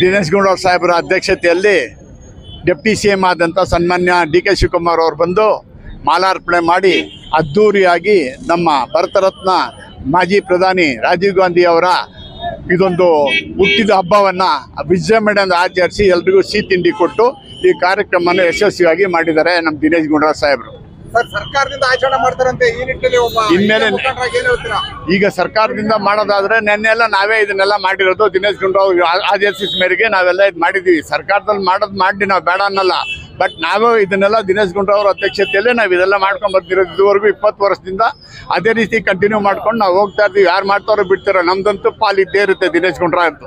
ದಿನೇಶ್ ಗುಂಡೂರಾವ್ ಸಾಹೇಬರ ಅಧ್ಯಕ್ಷತೆಯಲ್ಲಿ deputy CM ಆದಂಥ ಸನ್ಮಾನ್ಯ DK ಶಿವಕುಮಾರ್ ಅವರು ಬಂದು ಮಾಲಾರ್ಪಣೆ ಮಾಡಿ ಅದ್ಧೂರಿಯಾಗಿ ನಮ್ಮ ಭಾರತರತ್ನ ಮಾಜಿ ಪ್ರಧಾನಿ ರಾಜೀವ್ ಗಾಂಧಿ ಅವರ ಇದೊಂದು ಹುಟ್ಟಿದ ಹಬ್ಬವನ್ನು ವಿಜೃಂಭಣೆಯಿಂದ ಆಚರಿಸಿ ಎಲ್ರಿಗೂ ಸಿಹಿ ತಿಂಡಿ ಕೊಟ್ಟು ಈ ಕಾರ್ಯಕ್ರಮವನ್ನು ಯಶಸ್ವಿಯಾಗಿ ಮಾಡಿದ್ದಾರೆ ನಮ್ಮ ದಿನೇಶ್ ಗುಂಡೂರಾವ್ ಸಾಹೇಬರು. ಸರ್ಕಾರದಿಂದ ಆಚರಣೆ ಮಾಡ್ತಾರಂತೆ, ಈ ನಿಟ್ಟಿನಲ್ಲಿ ಇನ್ಮೇಲೆ ಈಗ ಸರ್ಕಾರದಿಂದ ಮಾಡೋದಾದ್ರೆ ನೆನ್ನೆಲ್ಲ ನಾವೇ ಇದನ್ನೆಲ್ಲ ಮಾಡಿರೋದು. ದಿನೇಶ್ ಗುಂಡೂರಾವ್ ಆದೇಶದ ಮೇರೆಗೆ ನಾವೆಲ್ಲ ಇದು ಮಾಡಿದ್ದೀವಿ. ಸರ್ಕಾರದಲ್ಲಿ ಮಾಡಿ ನಾವು ಬೇಡ ಅನ್ನಲ್ಲ, ಬಟ್ ನಾವು ಇದನ್ನೆಲ್ಲ ದಿನೇಶ್ ಗುಂಡೂರಾವ್ ಅವರ ಅಧ್ಯಕ್ಷತೆಯಲ್ಲೇ ನಾವು ಇದೆಲ್ಲ ಮಾಡ್ಕೊಂಡು ಬರ್ತಿರೋದು. ಇದುವರೆಗೂ 20 ವರ್ಷದಿಂದ ಅದೇ ರೀತಿ ಕಂಟಿನ್ಯೂ ಮಾಡ್ಕೊಂಡು ನಾವು ಹೋಗ್ತಾ ಇರ್ತೀವಿ. ಯಾರು ಮಾಡ್ತಾರೋ ಬಿಡ್ತಾರೋ, ನಮ್ದಂತೂ ಪಾಲು ಇದ್ದೇ ಇರುತ್ತೆ ದಿನೇಶ್ ಗುಂಡೂರಾವ್.